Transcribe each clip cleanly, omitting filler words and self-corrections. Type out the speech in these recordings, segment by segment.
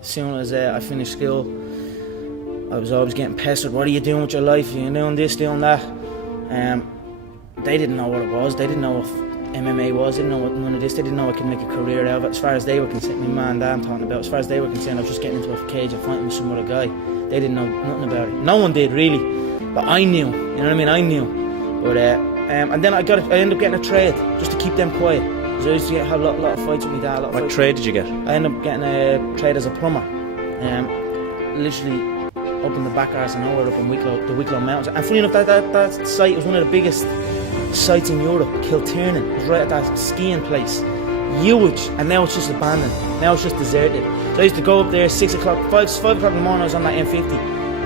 As soon as I finished school, I was always getting pestered. What are you doing with your life? You're doing this, doing that. They didn't know what it was. They didn't know what MMA was. They didn't know what none of this. They didn't know I could make a career out of it. As far as they were concerned, my man and dad I'm talking about, as far as they were concerned, I was just getting into a cage and fighting with some other guy. They didn't know nothing about it. No one did, really. But I knew, you know what I mean? I knew. But and then I ended up getting a trade just to keep them quiet. Because I used to have a lot of fights with my dad. What trade did you get? I ended up getting a trade as a plumber. Literally up in the back arse of nowhere, up in Wicklow, the Wicklow Mountains. And funny enough, that site was one of the biggest sites in Europe. Kiltiernan. It was right at that skiing place. Huge. And now it's just abandoned. Now it's just deserted. So I used to go up there 6 o'clock, 5 o'clock in the morning. I was on that M50.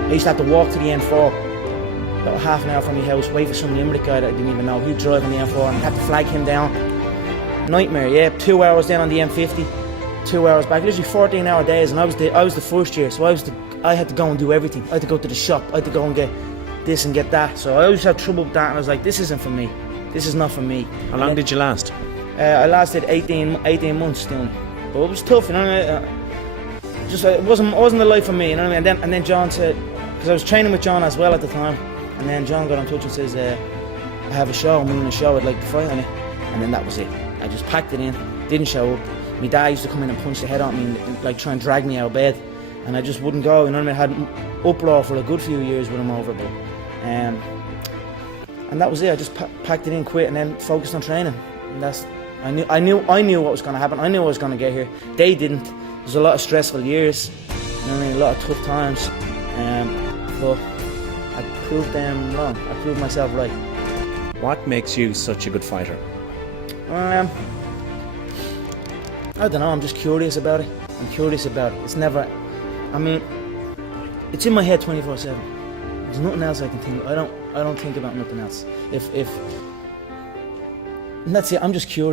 I used to have to walk to the M4. About half an hour from my house, wait for some Limerick guy that I didn't even know. He'd drive on the M4 and I had to flag him down. Nightmare, yeah. 2 hours down on the M50, 2 hours back. Literally 14-hour days, and I was the first year, so I had to go and do everything. I had to go to the shop. I had to go and get this and get that. So I always had trouble with that, and I was like, this isn't for me. This is not for me. How long did you last? I lasted 18 months doing it, but it was tough, you know. It wasn't the life for me, you know what I mean. And then John said, because I was training with John as well at the time. And then John got in touch and says, I have a show, I'm winning a show, I'd like to fight on it. And then that was it. I just packed it in, didn't show up. My dad used to come in and punch the head on me and like try and drag me out of bed. And I just wouldn't go, you know what I mean? I had uproar for a good few years with him over it. And that was it. I just packed it in, quit, and then focused on training. And I knew what was going to happen. I knew I was going to get here. They didn't. There was a lot of stressful years, you know what I mean? A lot of tough times. But I proved them wrong. I proved myself right. What makes you such a good fighter? I don't know, I'm just curious about it. I'm curious about it. It's never, I mean, it's in my head 24/7. There's nothing else I can think. I don't think about nothing else. And that's it, I'm just curious.